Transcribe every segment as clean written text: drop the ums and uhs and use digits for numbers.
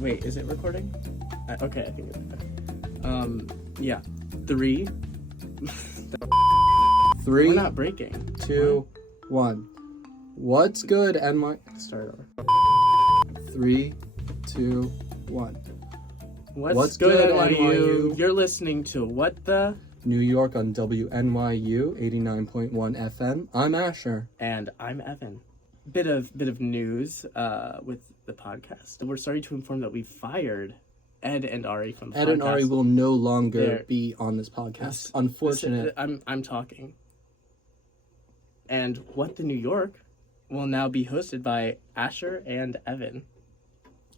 Wait, is it recording? Okay, I think it's yeah. 3. We're not breaking. 2, 1. What's good, Start over. 3, 2, 1. What's good, NYU? You're listening to What the? New York on WNYU 89.1 FM. I'm Asher. And I'm Evan. Bit of news with the podcast. We're sorry to inform that we fired Ed&Ari from the podcast. Ed&Ari will no longer be on this podcast. Unfortunate. I'm talking. And What the New York will now be hosted by Asher and Evan.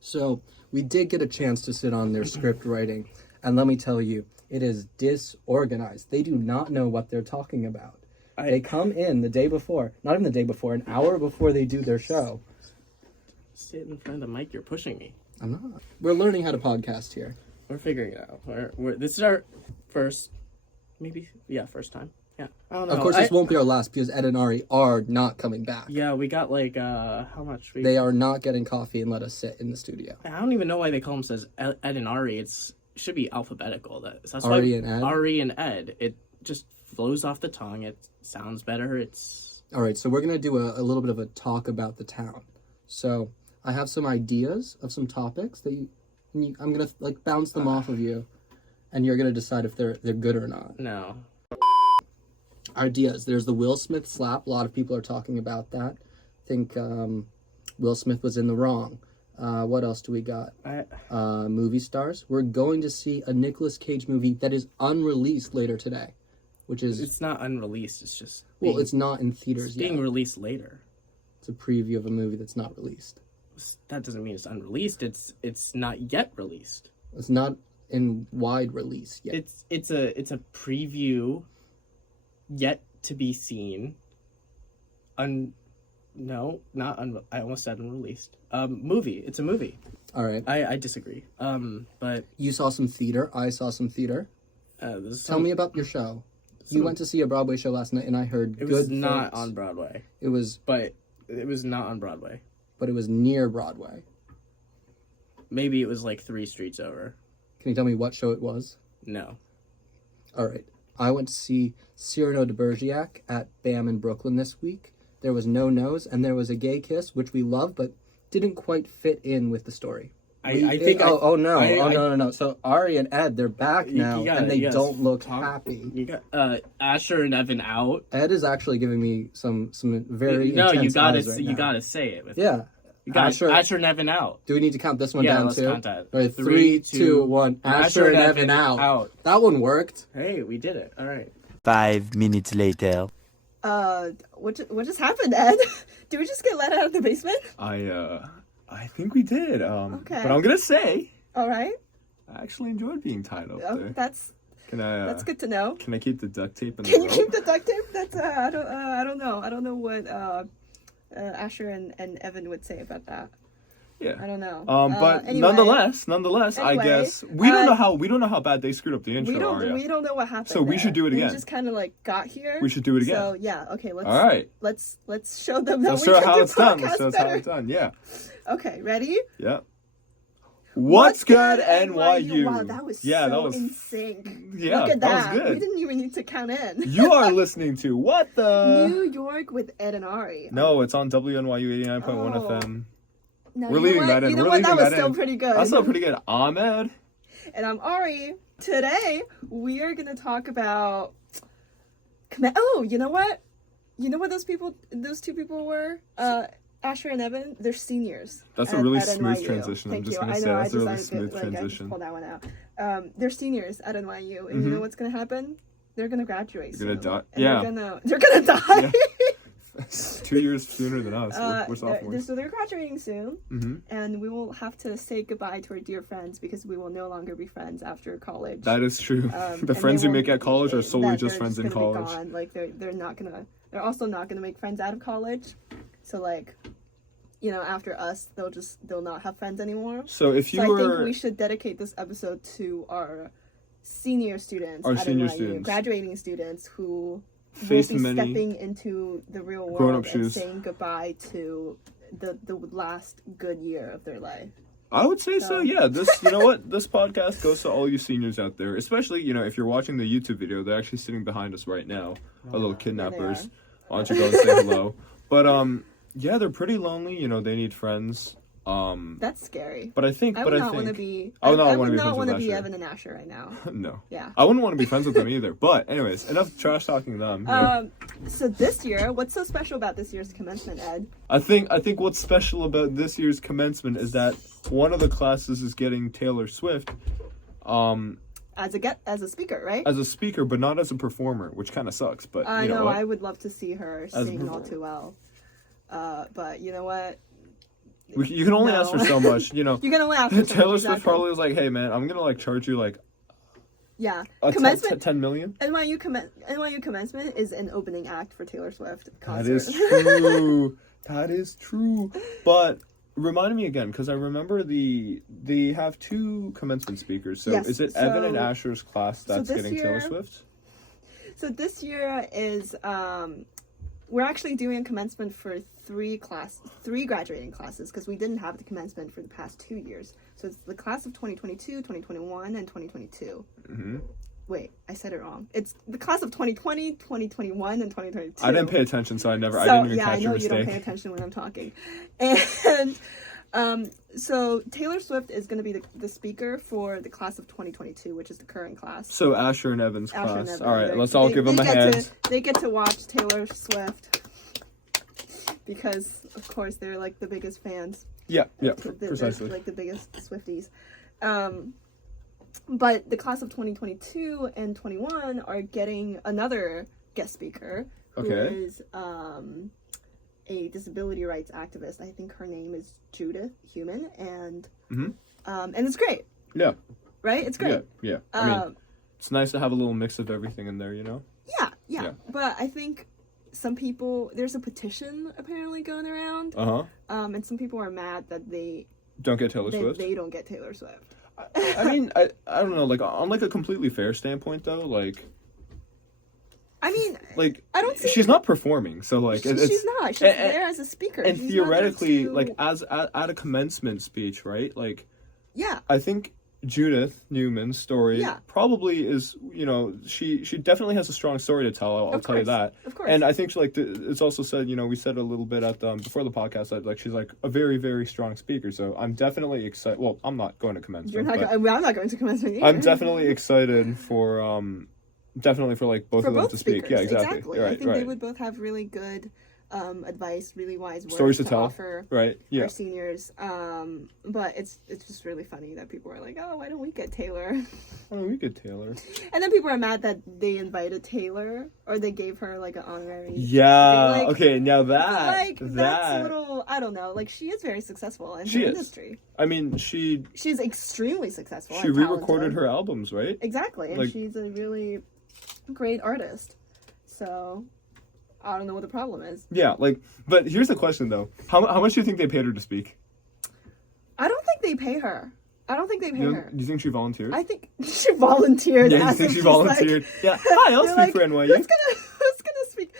So, we did get a chance to sit on their script writing, and let me tell you, it is disorganized. They do not know what they're talking about. They come in the day before, not even the day before, an hour before they do their show. Sit in front of the mic, you're pushing me. I'm not. We're learning how to podcast here. We're figuring it out. This is our first time. Yeah, I don't know. Of course, this won't be our last because Ed and Ari are not coming back. Yeah, we got how much? They are not getting coffee and let us sit in the studio. I don't even know why they call themselves Ed and Ari. It should be alphabetical. That's Ari and Ed? Ari and Ed. It just flows off the tongue. It sounds better. All right, so we're going to do a little bit of a talk about the town. So I have some ideas of some topics that I'm going to bounce them off of you, and you're going to decide if they're good or not. No. Ideas. There's the Will Smith slap. A lot of people are talking about that. I think Will Smith was in the wrong. What else do we got? Movie stars. We're going to see a Nicolas Cage movie that is unreleased later today, which is... It's not unreleased. It's just... it's not in theaters yet. It's being released later. It's a preview of a movie that's not released. That doesn't mean it's unreleased. It's not yet released. It's not in wide release yet. It's a preview, yet to be seen. No, not I almost said unreleased. Movie. It's a movie. All right. I disagree. But you saw some theater. I saw some theater. Tell me about your show. You went to see a Broadway show last night, and I heard it was not on Broadway. But it was not on Broadway. But it was near Broadway. Maybe it was 3 streets over. Can you tell me what show it was? No. All right. I went to see Cyrano de Bergerac at BAM in Brooklyn this week. There was no nose, and there was a gay kiss, which we loved, but didn't quite fit in with the story. No. So Ari and Ed, they're back now, and they don't look happy. You got Asher and Evan out. Ed is actually giving me some very intense eyes right now. You gotta say it. You got Asher and Evan out. Do we need to count this one down let's too? count that. All right, 3, 2, 1. Asher and Evan out. That one worked. Hey, we did it. All right. 5 minutes later. What just happened, Ed? Did we just get let out of the basement? I think we did. Okay. But I'm gonna say, all right. I actually enjoyed being tied up there. That's good to know. Can I keep the duct tape in the Can rope? you keep the duct tape? That's I don't know. I don't know what Asher and Evan would say about that. Yeah. I don't know. But anyway, nonetheless, anyway, I guess we don't know how bad they screwed up the intro. We don't know what happened. So we should do it again. We just kind of got here. We should do it again. So yeah, okay. All right. Let's show them that Let's we show can how do it's done. podcasts Let's show how better. it's done. Yeah. Okay, ready? Yeah. What's good, NYU? Wow, that was in sync. Yeah, look at that. was good. We didn't even need to count in. You are listening to What the New York with Ed and Ari. No, it's on WNYU 89.1 FM. No, We're leaving that in. You know what? That was still pretty good. That's still pretty good. I'm Ed. And I'm Ari. Today, we are going to talk about... Oh, you know what? You know what those two people were? Asher and Evan, they're seniors. That's a really smooth NYU. transition. Thank I'm just you. going to say that's a really smooth transition. I just pulled that one out. They're seniors at NYU, and you know what's going to happen? They're going to graduate soon. They're going to die. Yeah. They're going to die. Yeah. 2 years sooner than us. We're sophomores. So they're graduating soon, and we will have to say goodbye to our dear friends because we will no longer be friends after college. That is true. The friends you make at college are solely just friends in college. They're also not gonna make friends out of college. So after us, they'll not have friends anymore. So I think we should dedicate this episode to our senior students, graduating students who will be stepping into the real world and saying goodbye to the last good year of their life. I would say so. Yeah. You know what? This podcast goes to all you seniors out there, especially if you're watching the YouTube video. They're actually sitting behind us right now. Our little kidnappers. Why don't you go and say hello? But yeah, they're pretty lonely. They need friends. That's scary. But I think I would not want to be. I would not want to be Evan and Asher right now. No. Yeah. I wouldn't want to be friends with them either. But anyways, enough trash talking them. So this year, what's so special about this year's commencement, Ed? I think what's special about this year's commencement is that one of the classes is getting Taylor Swift. As a speaker, right? As a speaker, but not as a performer, which kind of sucks. But I you know know what? I would love to see her sing all too well. But you know what? You can only ask for so much. You can only ask for so Taylor much, Swift exactly. probably was like, "Hey man, I'm gonna charge you yeah. Commencement 10 million." NYU commencement is an opening act for Taylor Swift concert. That is true. That is true. But remind me again, because I remember they have two commencement speakers. So yes, is it Evan and Asher's class that's getting Taylor Swift? So this year is we're actually doing a commencement for three graduating classes because we didn't have the commencement for the past 2 years. So it's the class of 2022, 2021, and 2022. Mm-hmm. Wait, I said it wrong. It's the class of 2020, 2021, and 2022. I didn't pay attention, so I didn't even catch your mistake. I know you don't pay attention when I'm talking. And so Taylor Swift is going to be the speaker for the class of 2022, which is the current class. So Asher and Evan's class. And Evan, all right, let's all give them a hand. They get to watch Taylor Swift because, of course, they're like the biggest fans. Yeah, They're precisely. like the biggest Swifties. But the class of 2022 and 21 are getting another guest speaker who is a disability rights activist. I think her name is Judith Human, and it's great. Yeah. Right? It's great. Yeah. I mean, it's nice to have a little mix of everything in there, Yeah. But I think some people, there's a petition apparently going around. And some people are mad that they don't get Taylor Swift. They don't get Taylor Swift. I mean, I don't know. Like on a completely fair standpoint, though, I don't see she's not performing, so she's not. She's there as a speaker, and she's theoretically, as at a commencement speech, right? I think Judith Newman's story probably is, she definitely has a strong story to tell. I'll tell you that. Of course. And I think it's also said, we said a little bit at before the podcast that she's a very, very strong speaker. So I'm definitely excited. Well, I'm not going to commencement. I'm not going to commencement either. I'm definitely excited for both of them to speak. Speakers. Yeah, exactly. Right, I think they would both have really good advice, really wise words stories to tell. Offer our seniors. But it's just really funny that people are like, oh, why don't we get Taylor? Why don't we get Taylor? And then people are mad that they invited Taylor or they gave her an honorary. Yeah. Okay. Now that's a little. I don't know. She is very successful in her industry. I mean, she's extremely successful. She re-recorded her albums, right? Exactly, and she's a really great artist. So I don't know what the problem is. Yeah, but here's the question though: how much do you think they paid her to speak? I don't think they pay her. Do you think she volunteered? I think she volunteered. Yeah, you think she volunteered? Hi, I'll speak for NYU. Who's gonna speak?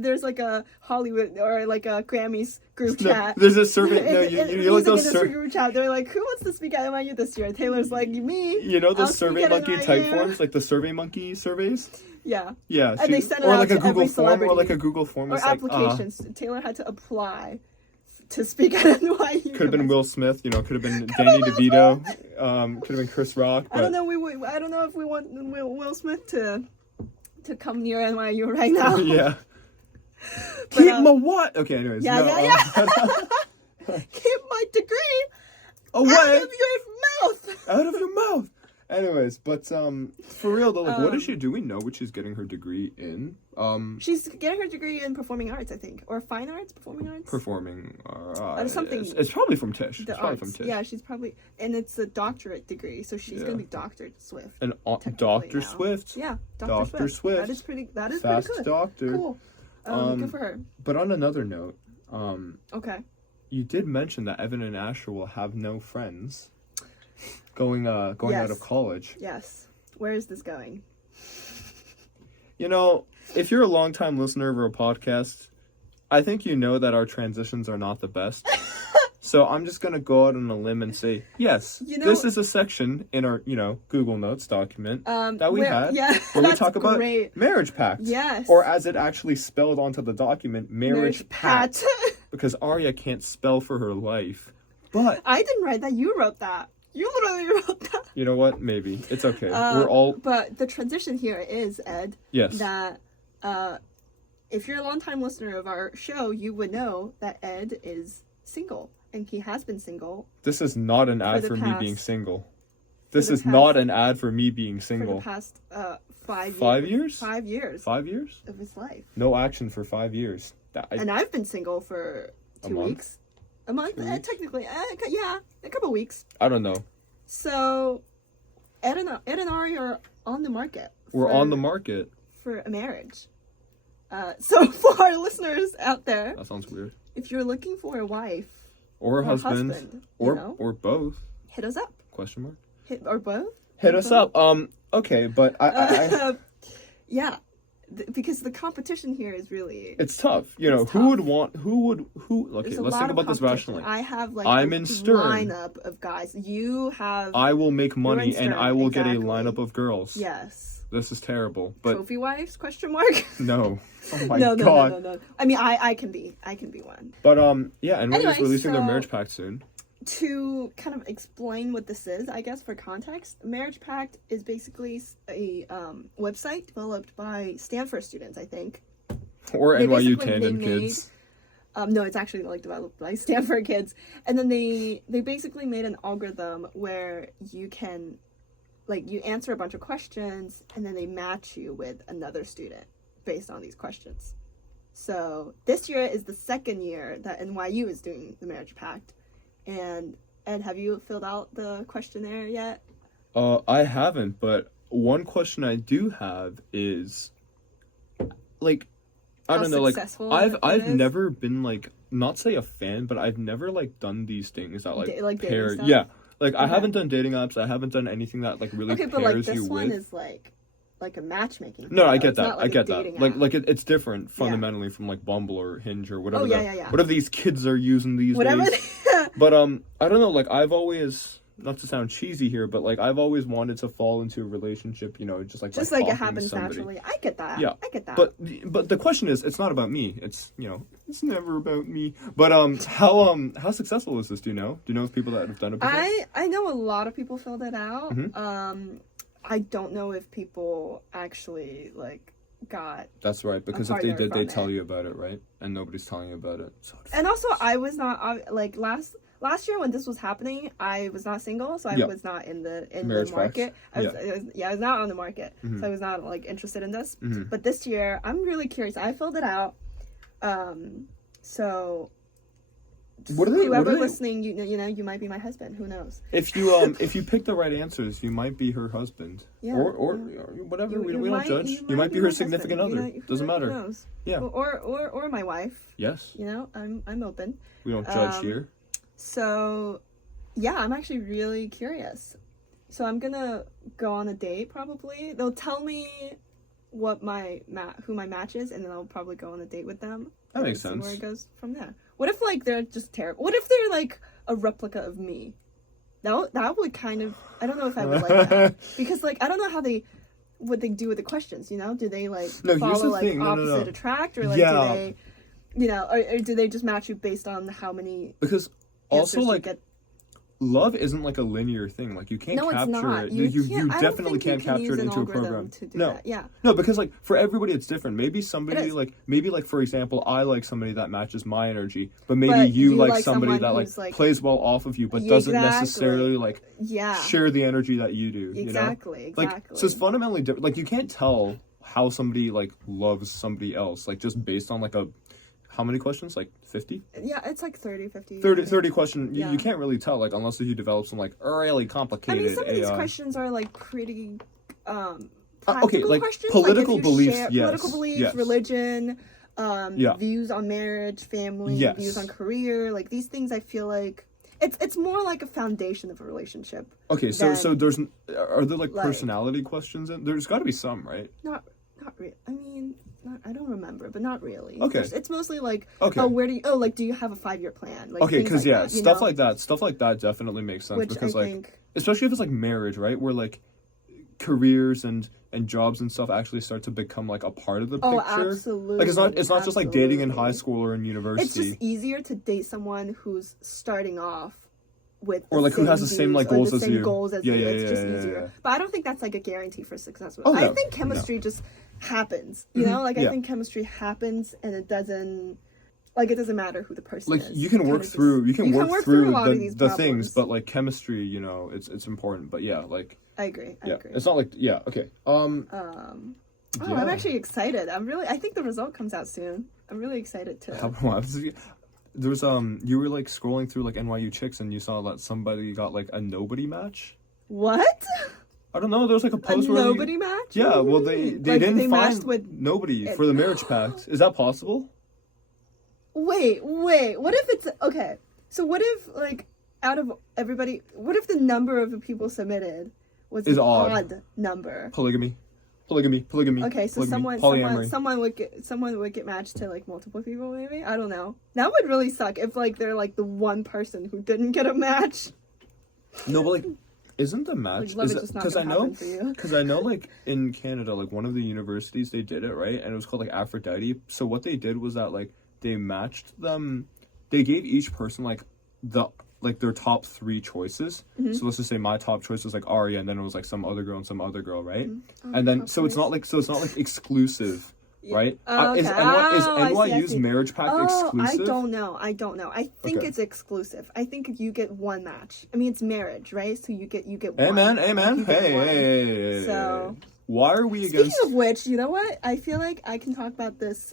There's a Hollywood or a Grammys group chat. There's a survey. No, you know those group chat. They're like, who wants to speak at NYU this year? Taylor's like, me. You know those Survey Monkey type forms, the Survey Monkey surveys. Yeah. Yeah. And they sent it out to every celebrity. Or a Google form. Or applications. Taylor had to apply to speak at NYU. Could have been Will Smith, could have been Danny DeVito, could have been Chris Rock. But... I don't know if we want Will Smith to come near NYU right now. Yeah. Keep my what? Okay, anyways. Yeah. Keep my degree away out of your mouth. Out of your mouth. Anyways, but for real though, what is she doing? Know what she's getting her degree in? She's getting her degree in performing arts, I think, or fine arts, performing arts. Performing, or something. It's probably from Tisch. Yeah, she's probably, and it's a doctorate degree, so she's gonna be Dr. Swift. And Dr. Swift. Yeah, Dr. Swift. That is pretty. Fast pretty good. doctor. Cool. Good for her. But on another note, okay. You did mention that Evan and Asher will have no friends going out of college. Yes. Where is this going? If you're a longtime listener of our podcast, I think you know that our transitions are not the best. So I'm just gonna go out on a limb and say, yes, this is a section in our, Google Notes document that we had where we talk about Marriage Pact. Yes. Or as it actually spelled onto the document, Marriage Pact. Because Arya can't spell for her life. But I didn't write that. You wrote that. You literally wrote that. You know what? Maybe. It's okay. But the transition here is, Ed, that if you're a longtime listener of our show, you would know that Ed is single. And he has been single. This is not an ad for me being single. This is not an ad for me being single. For the past 5 years. 5 years. 5 years? Of his life. No action for 5 years. And I've been single for 2 weeks. A month? Technically. A couple weeks. I don't know. So, Ed and Ari are on the market. We're on the market. For a marriage. So, for our listeners out there. That sounds weird. If you're looking for a wife. Or a husband. Or both. Hit us up. Question mark? Or both? Hit us up. Okay, but I yeah. Because the competition here is really... It's tough. Who would want... Okay, let's think about this rationally. I have I'm in Stern. Lineup of guys. You have... I will make money and I will get a lineup of girls. Yes. This is terrible. But trophy wives? Question mark? No. Oh my god. No. I mean, I can be one. But NYU's releasing their Marriage Pact soon. To kind of explain what this is, I guess, for context, Marriage Pact is basically a website developed by Stanford students, I think. Or NYU tandem kids. No, it's actually developed by Stanford kids. And then they basically made an algorithm where you can, you answer a bunch of questions and then they match you with another student based on these questions. So this year is the second year that NYU is doing the Marriage Pact. And Ed, have you filled out the questionnaire yet? I haven't, but one question I do have is, I don't know, I've never been not say a fan, but I've never done these things that pair. Yeah, I haven't done dating apps. I haven't done anything that really pairs you with. Okay, but this one is like a matchmaking thing. No, I get that. I get that. It's different fundamentally from Bumble or Hinge or whatever. Whatever these kids are using these days. But I don't know. I've always, not to sound cheesy here, but I've always wanted to fall into a relationship. Just it happens naturally. I get that. Yeah, I get that. But the question is, it's not about me. It's it's never about me. But how successful is this? Do you know? Do you know people that have done it before? I know a lot of people filled it out. Mm-hmm. I don't know if people actually got. That's right, because if they did, they tell you about it, right? And nobody's telling you about it. So and also, I was not last year when this was happening. I was not single, so I was not in the market. I was not on the market, so I was not interested in this. Mm-hmm. But this year, I'm really curious. I filled it out. So. Whoever listening, you might be my husband. Who knows? If you pick the right answers, you might be her husband. Yeah. Or whatever. We don't judge. You might be her significant other. Doesn't matter. Who knows? Yeah. Or my wife. Yes. I'm open. We don't judge here. So, yeah, I'm actually really curious. So I'm gonna go on a date probably. They'll tell me what who my match is, and then I'll probably go on a date with them. That makes sense. Where it goes from there. What if they're just terrible? What if they're a replica of me? That would kind of, I don't know if I would like that, because I don't know what they do with the questions. Do they follow opposite attract, or do they, or do they just match you based on how many? Because also love isn't a linear thing. You can't capture it. You definitely can't capture it into a program. No, because for everybody it's different. Maybe somebody for example, I like somebody that matches my energy, but maybe you like somebody that plays well off of you, but doesn't necessarily share the energy that you do. Exactly. So it's fundamentally different. You can't tell how somebody loves somebody else just based on a. How many questions? 50? Yeah, it's 30, 50. 30 questions. You can't really tell, unless you develop some, really complicated I mean, some of these questions are, pretty, okay, questions. Political beliefs, yes. Political beliefs, yes. Religion, views on marriage, family, yes. views on career. These things I feel it's more a foundation of a relationship. Okay, so are there, personality questions? There's got to be some, right? Not really. I mean, I don't remember. remember, but not really. Okay. It's mostly like, Okay. Do you have a 5-year plan? Like, Okay, things because like that, you stuff know? like that definitely makes sense. Which because I like, think... especially if it's like marriage, right? Where like careers and jobs and stuff actually start to become like a part of the picture. Oh, absolutely. Like it's not just like dating in high Absolutely. school or in university. It's just easier to date someone who's starting off with Or, like, who has the same, like, goals as you. Goals as Yeah, you. yeah, It's yeah, just yeah, easier. yeah. But I don't think that's like a guarantee for success. Oh, I no. think chemistry just happens. You know, like I think chemistry happens, and it doesn't matter who the person Like is. you can work through a lot of these the problems. things, but like chemistry, you know, it's important. But yeah, like I agree. it's not like okay. I'm actually excited. I think the result comes out soon. I'm really excited too. There was you were like scrolling through like NYU chicks and you saw that somebody got like a nobody match. What? I don't know. There was like a post where nobody match? Yeah, well they didn't matched find with nobody for the marriage pact. Is that possible? Wait. What if it's okay? So what if like out of everybody, what if the number of the people submitted was an odd number? Polygamy. Okay, so polyamory. someone would get matched to like multiple people. Maybe, I don't know. That would really suck if like they're like the one person who didn't get a match. No, but like, isn't the match? Because I know like in Canada, like one of the universities they did it right, and it was called like Aphrodite. So what they did was that like they matched them. They gave each person like their top 3 choices. Mm-hmm. So let's just say my top choice was like Aria, and then it was like some other girl and some other girl, right? Mm-hmm. And then it's not like exclusive, right? Okay. Is NYU's marriage pact exclusive? I don't know. I think it's exclusive. I think you get one match. I mean, it's marriage, right? So you get one. Amen. Hey. So why are we against? Speaking of which, you know what? I feel like I can talk about this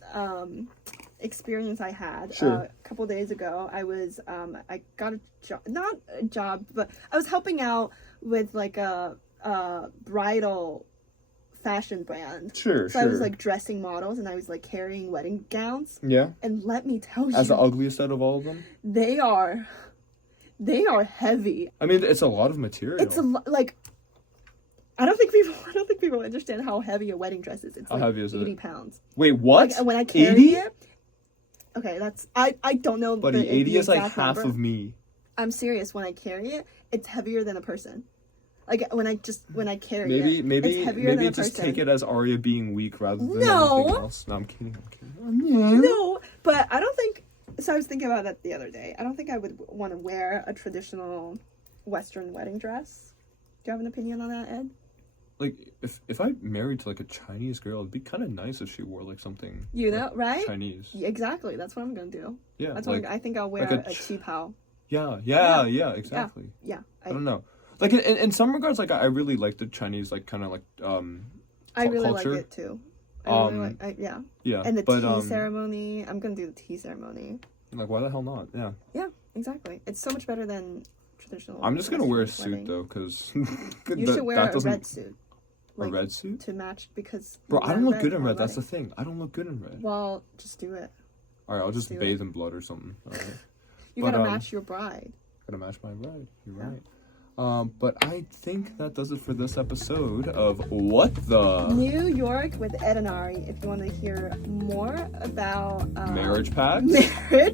experience I had a couple days ago. I was I got a job, not a job, but I was helping out with like a bridal fashion brand. So I was like dressing models and I was like carrying wedding gowns. Yeah. And let me tell you, as the ugliest out of all of them, they are heavy. I mean, it's a lot of material. It's like I don't think people understand how heavy a wedding dress is. It's how like heavy is 80 it? pounds. Wait, what? Like, when I carry it. Okay, that's I don't know. But 80 is like half of me. I'm serious. When I carry it, it's heavier than a person. Like when I carry it, it's heavier than a person. Just take it as Arya being weak rather than anything else. No, I'm kidding. No, but I don't think. So I was thinking about that the other day. I don't think I would want to wear a traditional Western wedding dress. Do you have an opinion on that, Ed? Like if I married to like a Chinese girl, it'd be kind of nice if she wore like something, right? Chinese. Yeah, exactly. That's what I'm gonna do. Yeah, that's what I think I'll wear a qipao. Yeah, exactly. Yeah. I don't know. Like in some regards, like I really like the Chinese, like kind of like I really culture. like it too. Yeah. And the tea ceremony. I'm gonna do the tea ceremony. Like why the hell not? Yeah. Yeah, exactly. It's so much better than traditional. I'm just gonna wear a suit though, because you should wear a red suit. Like, a red suit to match because. Bro, I don't look good in red. That's the thing. I don't look good in red. Well, just do it. All right, I'll just bathe in blood or something. All right. You gotta match your bride. Gotta match my bride. You're right. But I think that does it for this episode of What the New York with Ed&Ari. If you want to hear more about Marriage Pact,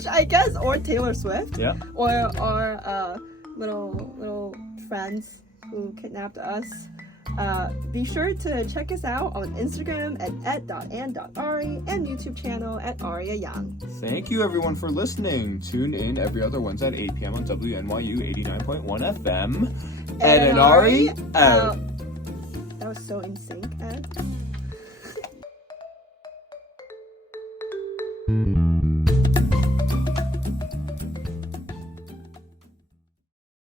I guess, or Taylor Swift, or our little friends who kidnapped us. Be sure to check us out on Instagram at ed.and.ari and YouTube channel at Aria Young. Thank you everyone for listening. Tune in every other Wednesday at 8 p.m. on WNYU 89.1 FM. Ed&Ari out. That was so in sync, Ed.